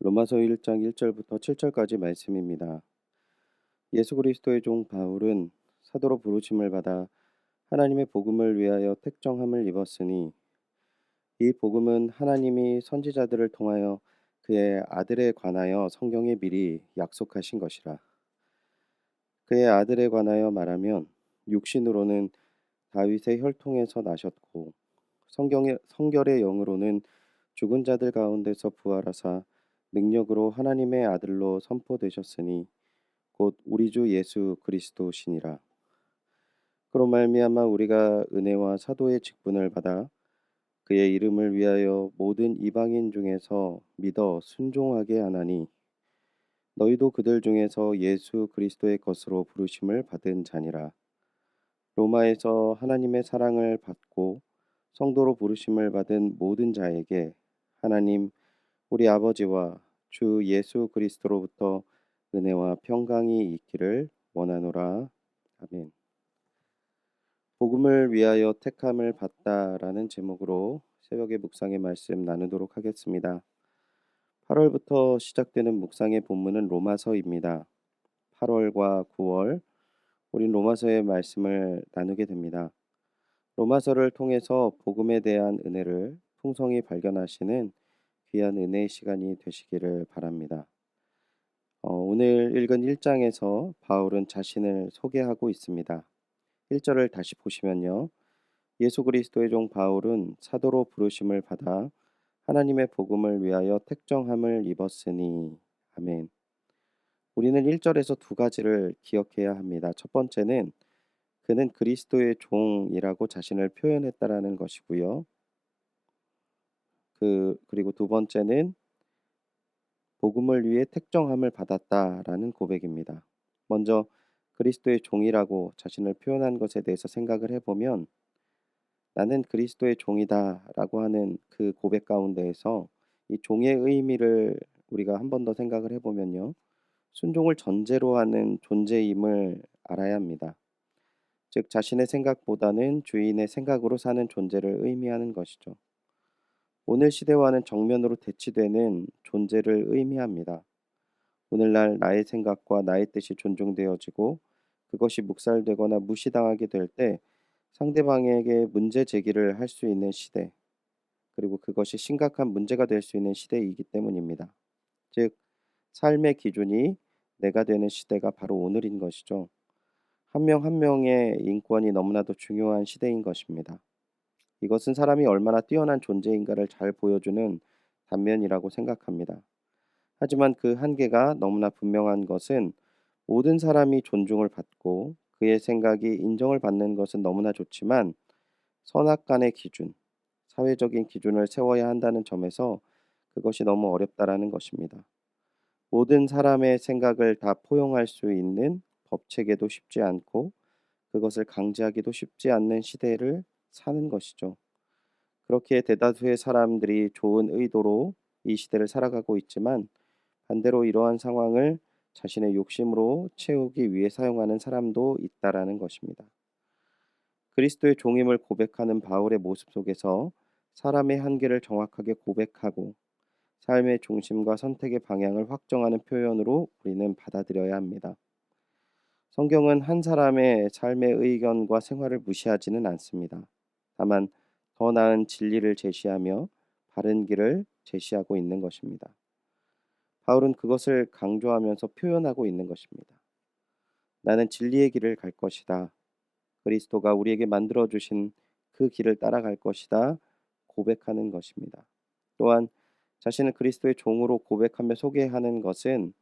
로마서 1장 1절부터 7절까지 말씀입니다. 예수 그리스도의 종 바울은 사도로 부르심을 받아 하나님의 복음을 위하여 택정함을 입었으니 이 복음은 하나님이 선지자들을 통하여 그의 아들에 관하여 성경에 미리 약속하신 것이라. 그의 아들에 관하여 말하면 육신으로는 다윗의 혈통에서 나셨고 성결의 영으로는 죽은 자들 가운데서 부활하사 능력으로 하나님의 아들로 선포되셨으니 곧 우리 주 예수 그리스도시니라. 그로 말미암아 우리가 은혜와 사도의 직분을 받아 그의 이름을 위하여 모든 이방인 중에서 믿어 순종하게 하나니 너희도 그들 중에서 예수 그리스도의 것으로 부르심을 받은 자니라. 로마에서 하나님의 사랑을 받고 성도로 부르심을 받은 모든 자에게 하나님 우리 아버지와 주 예수 그리스도로부터 은혜와 평강이 있기를 원하노라. 아멘. 복음을 위하여 택함을 받다라는 제목으로 새벽의 묵상의 말씀 나누도록 하겠습니다. 8월부터 시작되는 묵상의 본문은 로마서입니다. 8월과 9월 우린 로마서의 말씀을 나누게 됩니다. 로마서를 통해서 복음에 대한 은혜를 풍성히 발견하시는 귀한 은혜의 시간이 되시기를 바랍니다. 오늘 읽은 1장에서 바울은 자신을 소개하고 있습니다. 1절을 다시 보시면요. 예수 그리스도의 종 바울은 사도로 부르심을 받아 하나님의 복음을 위하여 택정함을 입었으니. 아멘. 우리는 1절에서 두 가지를 기억해야 합니다. 첫 번째는 그는 그리스도의 종이라고 자신을 표현했다라는 것이고요. 그리고 두 번째는 복음을 위해 택정함을 받았다라는 고백입니다. 먼저 그리스도의 종이라고 자신을 표현한 것에 대해서 생각을 해보면 나는 그리스도의 종이다라고 하는 그 고백 가운데에서 이 종의 의미를 우리가 한 번 더 생각을 해보면요. 순종을 전제로 하는 존재임을 알아야 합니다. 즉 자신의 생각보다는 주인의 생각으로 사는 존재를 의미하는 것이죠. 오늘 시대와는 정면으로 대치되는 존재를 의미합니다. 오늘날 나의 생각과 나의 뜻이 존중되어지고 그것이 묵살되거나 무시당하게 될 때 상대방에게 문제 제기를 할 수 있는 시대, 그리고 그것이 심각한 문제가 될 수 있는 시대이기 때문입니다. 즉, 삶의 기준이 내가 되는 시대가 바로 오늘인 것이죠. 한 명 한 명의 인권이 너무나도 중요한 시대인 것입니다. 이것은 사람이 얼마나 뛰어난 존재인가를 잘 보여주는 단면이라고 생각합니다. 하지만 그 한계가 너무나 분명한 것은 모든 사람이 존중을 받고 그의 생각이 인정을 받는 것은 너무나 좋지만 선악간의 기준, 사회적인 기준을 세워야 한다는 점에서 그것이 너무 어렵다라는 것입니다. 모든 사람의 생각을 다 포용할 수 있는 법 체계도 쉽지 않고 그것을 강제하기도 쉽지 않는 시대를 사는 것이죠. 그렇게 대다수의 사람들이 좋은 의도로 이 시대를 살아가고 있지만 반대로 이러한 상황을 자신의 욕심으로 채우기 위해 사용하는 사람도 있다라는 것입니다. 그리스도의 종임을 고백하는 바울의 모습 속에서 사람의 한계를 정확하게 고백하고 삶의 중심과 선택의 방향을 확정하는 표현으로 우리는 받아들여야 합니다. 성경은 한 사람의 삶의 의견과 생활을 무시하지는 않습니다. 다만 더 나은 진리를 제시하며 바른 길을 제시하고 있는 것입니다. 바울은 그것을 강조하면서 표현하고 있는 것입니다. 나는 진리의 길을 갈 것이다. 그리스도가 우리에게 만들어 주신 그 길을 따라갈 것이다. 고백하는 것입니다. 또한 자신을 그리스도의 종으로 고백하며 소개하는 것은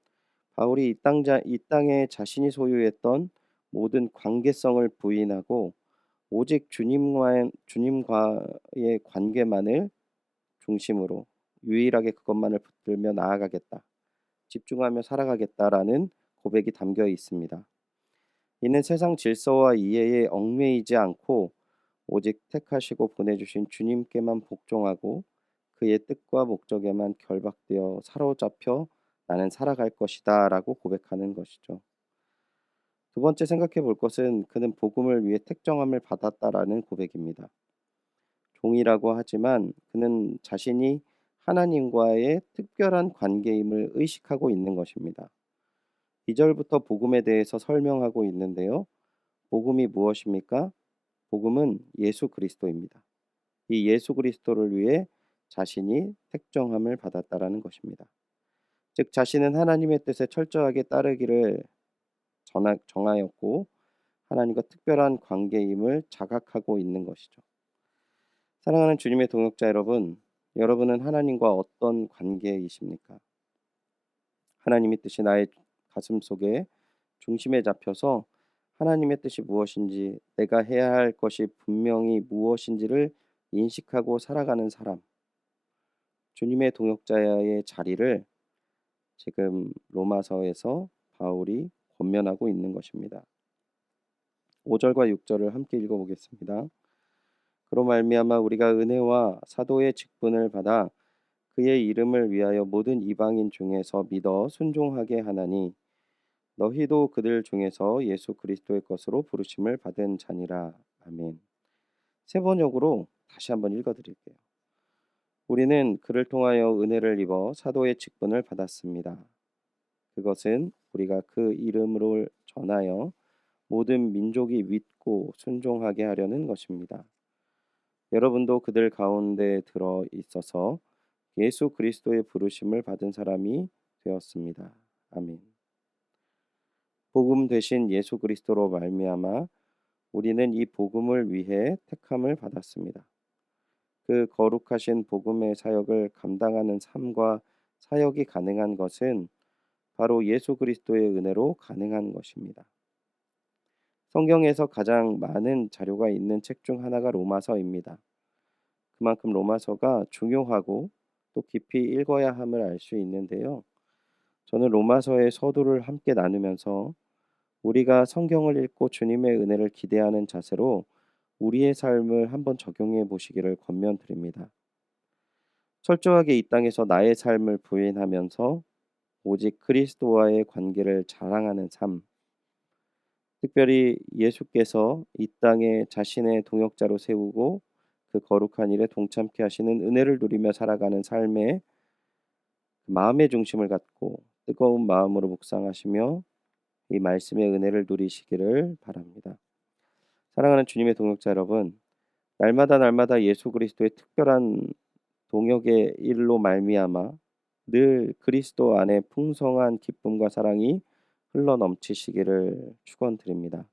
바울이 이 땅에 자신이 소유했던 모든 관계성을 부인하고 오직 주님과의 관계만을 중심으로 유일하게 그것만을 붙들며 나아가겠다. 집중하며 살아가겠다라는 고백이 담겨 있습니다. 이는 세상 질서와 이해에 얽매이지 않고 오직 택하시고 보내주신 주님께만 복종하고 그의 뜻과 목적에만 결박되어 사로잡혀 나는 살아갈 것이다 라고 고백하는 것이죠. 두 번째 생각해 볼 것은 그는 복음을 위해 택정함을 받았다라는 고백입니다. 종이라고 하지만 그는 자신이 하나님과의 특별한 관계임을 의식하고 있는 것입니다. 2절부터 복음에 대해서 설명하고 있는데요. 복음이 무엇입니까? 복음은 예수 그리스도입니다. 이 예수 그리스도를 위해 자신이 택정함을 받았다라는 것입니다. 즉 자신은 하나님의 뜻에 철저하게 따르기를 정하였고 하나님과 특별한 관계임을 자각하고 있는 것이죠. 사랑하는 주님의 동역자 여러분, 여러분은 하나님과 어떤 관계이십니까? 하나님의 뜻이 나의 가슴 속에 중심에 잡혀서 하나님의 뜻이 무엇인지, 내가 해야 할 것이 분명히 무엇인지를 인식하고 살아가는 사람, 주님의 동역자의 자리를 지금 로마서에서 바울이 권면하고 있는 것입니다. 5절과 6절을 함께 읽어보겠습니다. 그로 말미암아 우리가 은혜와 사도의 직분을 받아 그의 이름을 위하여 모든 이방인 중에서 믿어 순종하게 하나니 너희도 그들 중에서 예수 그리스도의 것으로 부르심을 받은 자니라. 아멘. 세 번역으로 다시 한번 읽어드릴게요. 우리는 그를 통하여 은혜를 입어 사도의 직분을 받았습니다. 그것은 우리가 그 이름으로 전하여 모든 민족이 믿고 순종하게 하려는 것입니다. 여러분도 그들 가운데 들어 있어서 예수 그리스도의 부르심을 받은 사람이 되었습니다. 아멘. 복음 되신 예수 그리스도로 말미암아 우리는 이 복음을 위해 택함을 받았습니다. 그 거룩하신 복음의 사역을 감당하는 삶과 사역이 가능한 것은 바로 예수 그리스도의 은혜로 가능한 것입니다. 성경에서 가장 많은 자료가 있는 책 중 하나가 로마서입니다. 그만큼 로마서가 중요하고 또 깊이 읽어야 함을 알 수 있는데요. 저는 로마서의 서두를 함께 나누면서 우리가 성경을 읽고 주님의 은혜를 기대하는 자세로 우리의 삶을 한번 적용해 보시기를 권면드립니다. 철저하게 이 땅에서 나의 삶을 부인하면서 오직 그리스도와의 관계를 자랑하는 삶, 특별히 예수께서 이 땅에 자신의 동역자로 세우고 그 거룩한 일에 동참케 하시는 은혜를 누리며 살아가는 삶에 마음의 중심을 갖고 뜨거운 마음으로 묵상하시며 이 말씀의 은혜를 누리시기를 바랍니다. 사랑하는 주님의 동역자 여러분, 날마다 예수 그리스도의 특별한 동역의 일로 말미암아 늘 그리스도 안에 풍성한 기쁨과 사랑이 흘러 넘치시기를 축원드립니다.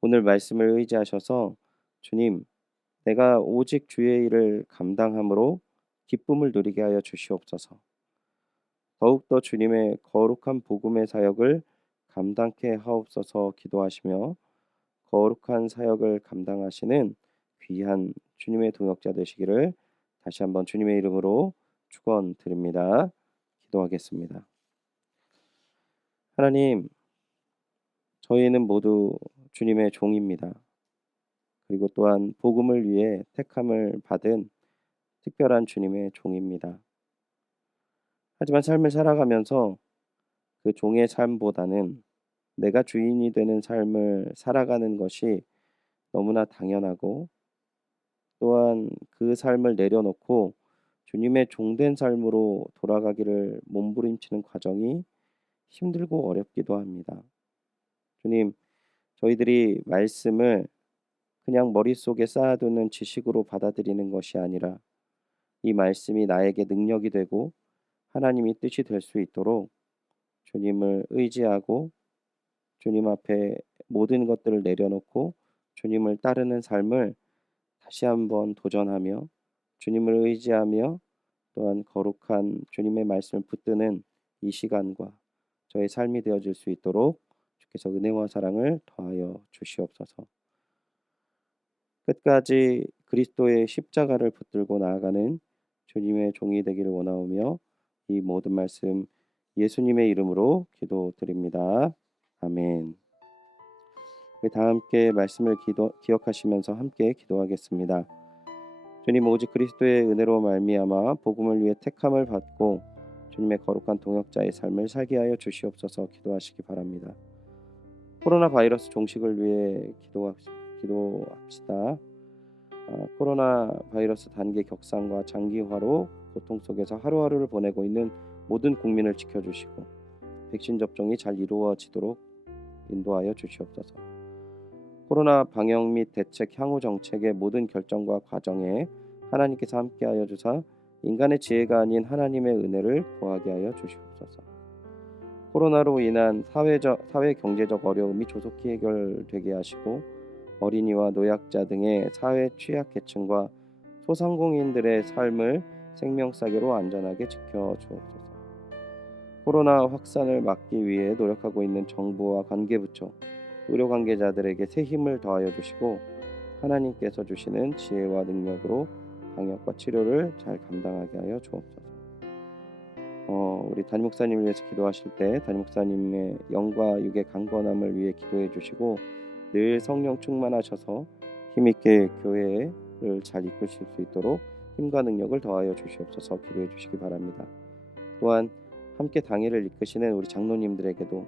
오늘 말씀을 의지하셔서 주님, 내가 오직 주의 일을 감당함으로 기쁨을 누리게 하여 주시옵소서. 더욱더 주님의 거룩한 복음의 사역을 감당케 하옵소서 기도하시며 거룩한 사역을 감당하시는 귀한 주님의 동역자 되시기를 다시 한번 주님의 이름으로 축원드립니다. 기도하겠습니다. 하나님, 저희는 모두 주님의 종입니다. 그리고 또한 복음을 위해 택함을 받은 특별한 주님의 종입니다. 하지만 삶을 살아가면서 그 종의 삶보다는 내가 주인이 되는 삶을 살아가는 것이 너무나 당연하고 또한 그 삶을 내려놓고 주님의 종된 삶으로 돌아가기를 몸부림치는 과정이 힘들고 어렵기도 합니다. 주님, 저희들이 말씀을 그냥 머릿속에 쌓아두는 지식으로 받아들이는 것이 아니라 이 말씀이 나에게 능력이 되고 하나님이 뜻이 될 수 있도록 주님을 의지하고 주님 앞에 모든 것들을 내려놓고 주님을 따르는 삶을 다시 한번 도전하며 주님을 의지하며 또한 거룩한 주님의 말씀을 붙드는 이 시간과 저의 삶이 되어질 수 있도록 주께서 은혜와 사랑을 더하여 주시옵소서. 끝까지 그리스도의 십자가를 붙들고 나아가는 주님의 종이 되기를 원하오며 이 모든 말씀 예수님의 이름으로 기도드립니다. 아멘. 우리 다 함께 말씀을 기억하시면서 함께 기도하겠습니다. 주님, 오직 그리스도의 은혜로 말미암아 복음을 위해 택함을 받고 주님의 거룩한 동역자의 삶을 살게 하여 주시옵소서 기도하시기 바랍니다. 코로나 바이러스 종식을 위해 기도합시다. 코로나 바이러스 단계 격상과 장기화로 고통 속에서 하루하루를 보내고 있는 모든 국민을 지켜주시고 백신 접종이 잘 이루어지도록 인도하여 주시옵소서. 코로나 방역 및 대책 향후 정책의 모든 결정과 과정에 하나님께서 함께하여 주사 인간의 지혜가 아닌 하나님의 은혜를 구하게 하여 주시옵소서. 코로나로 인한 사회 경제적 어려움이 조속히 해결되게 하시고 어린이와 노약자 등의 사회 취약계층과 소상공인들의 삶을 생명사계로 안전하게 지켜주옵소서. 코로나 확산을 막기 위해 노력하고 있는 정부와 관계부처, 의료 관계자들에게 새 힘을 더하여 주시고 하나님께서 주시는 지혜와 능력으로 방역과 치료를 잘 감당하게 하여 주옵소서. 우리 담임 목사님을 위해서 기도하실 때 담임 목사님의 영과 육의 강건함을 위해 기도해 주시고 늘 성령 충만하셔서 힘있게 교회를 잘 이끄실 수 있도록 힘과 능력을 더하여 주시옵소서 기도해 주시기 바랍니다. 또한 함께 당회를 이끄시는 우리 장로님들에게도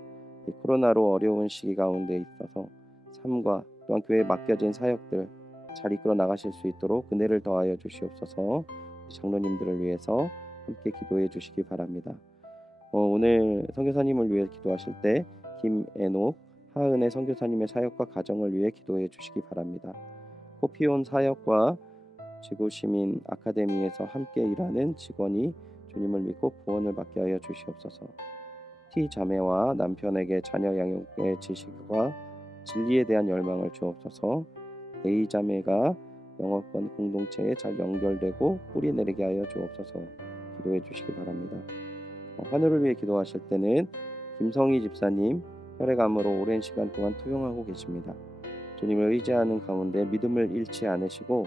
이 코로나로 어려운 시기 가운데 있어서 삶과 또한 교회에 맡겨진 사역들 잘 이끌어 나가실 수 있도록 은혜를 더하여 주시옵소서. 장로님들을 위해서 함께 기도해 주시기 바랍니다. 오늘 선교사님을 위해 기도하실 때 김애녹, 하은혜 선교사님의 사역과 가정을 위해 기도해 주시기 바랍니다. 코피온 사역과 지구시민 아카데미에서 함께 일하는 직원이 주님을 믿고 구원을 받게 하여 주시옵소서. T 자매와 남편에게 자녀 양육의 지식과 진리에 대한 열망을 주옵소서. A 자매가 영어권 공동체에 잘 연결되고 뿌리 내리게 하여 주옵소서. 기도해 주시기 바랍니다. 하늘을 위해 기도하실 때는 김성희 집사님 혈액암으로 오랜 시간 동안 투병하고 계십니다. 주님을 의지하는 가운데 믿음을 잃지 않으시고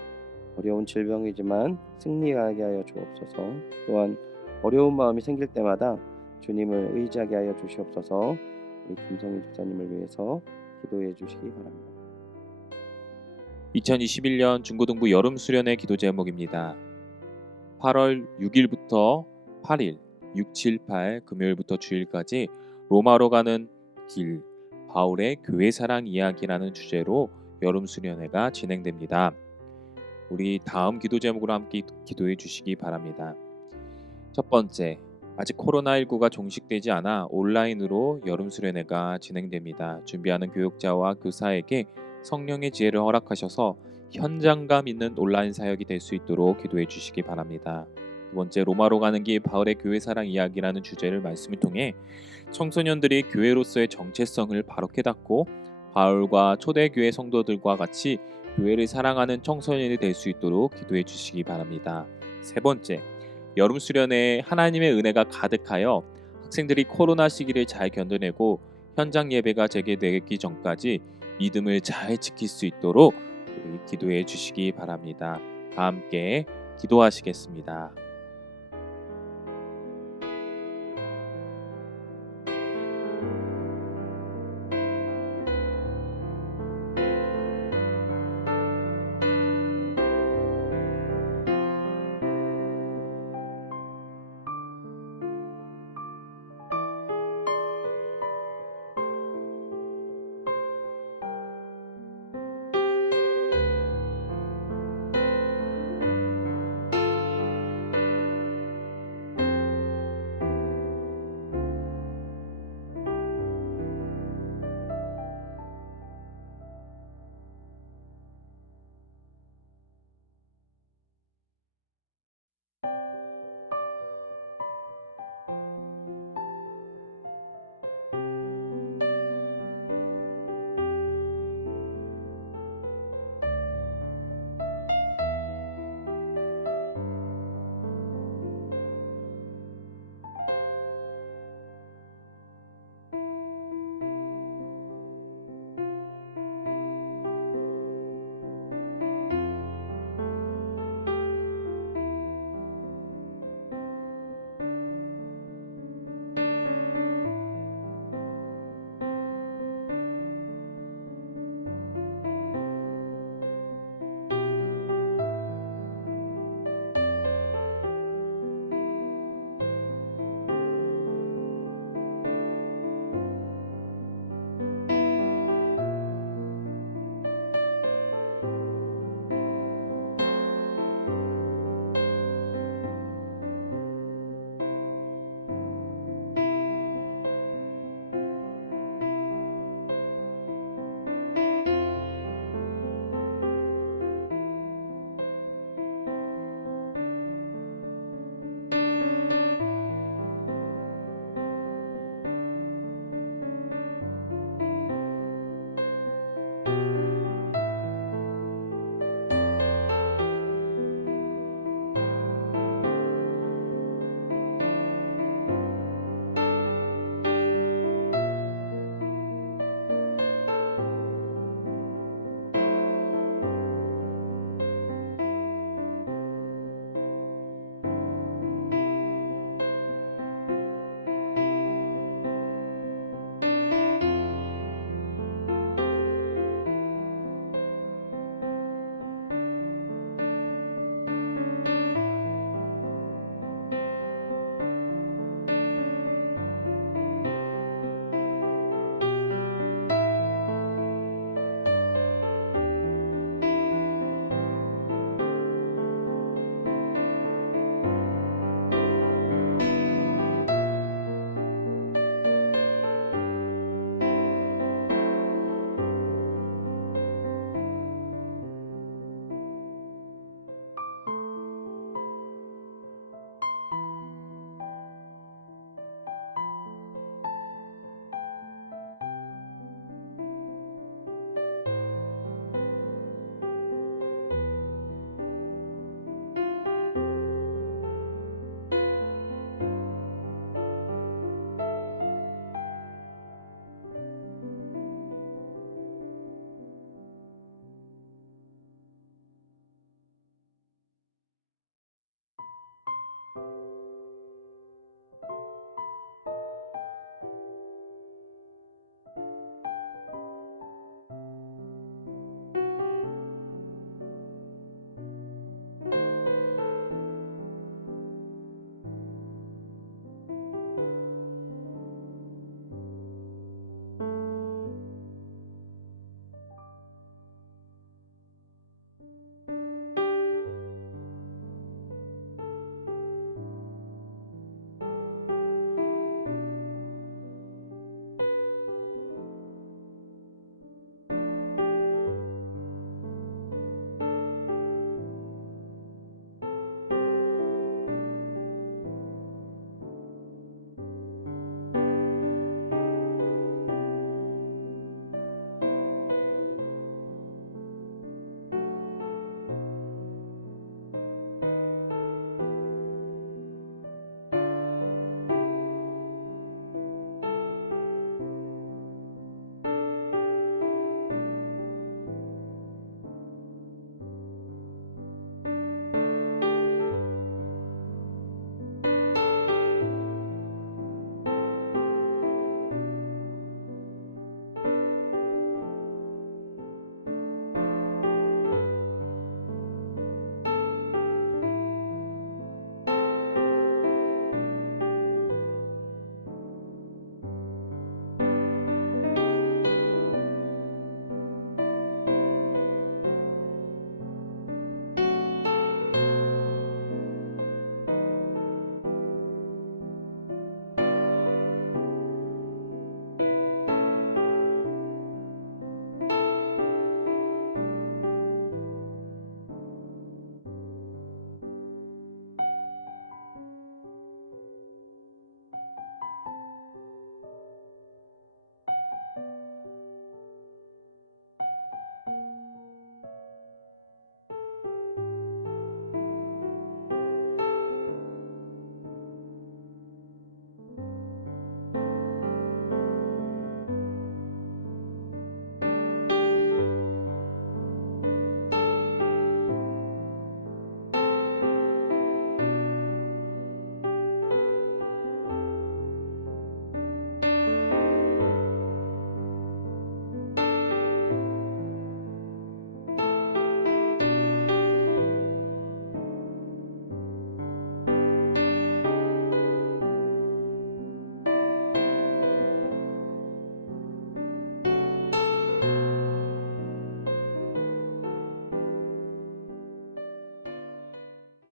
어려운 질병이지만 승리하게 하여 주옵소서. 또한 어려운 마음이 생길 때마다 주님을 의지하게 하여 주시옵소서. 우리 김성희 집사님을 위해서 기도해 주시기 바랍니다. 2021년 중고등부 여름 수련회 기도 제목입니다. 8월 6일부터 8일, 6, 7, 8 금요일부터 주일까지 로마로 가는 길, 바울의 교회 사랑 이야기라는 주제로 여름 수련회가 진행됩니다. 우리 다음 기도 제목으로 함께 기도해 주시기 바랍니다. 첫 번째, 아직 코로나19가 종식되지 않아 온라인으로 여름 수련회가 진행됩니다. 준비하는 교육자와 교사에게 성령의 지혜를 허락하셔서 현장감 있는 온라인 사역이 될 수 있도록 기도해 주시기 바랍니다. 두 번째, 로마로 가는 길 바울의 교회 사랑 이야기라는 주제를 말씀을 통해 청소년들이 교회로서의 정체성을 바로 깨닫고 바울과 초대교회 성도들과 같이 교회를 사랑하는 청소년이 될 수 있도록 기도해 주시기 바랍니다. 세 번째, 여름 수련회에 하나님의 은혜가 가득하여 학생들이 코로나 시기를 잘 견뎌내고 현장 예배가 재개되기 전까지 믿음을 잘 지킬 수 있도록 기도해 주시기 바랍니다. 다 함께 기도하시겠습니다.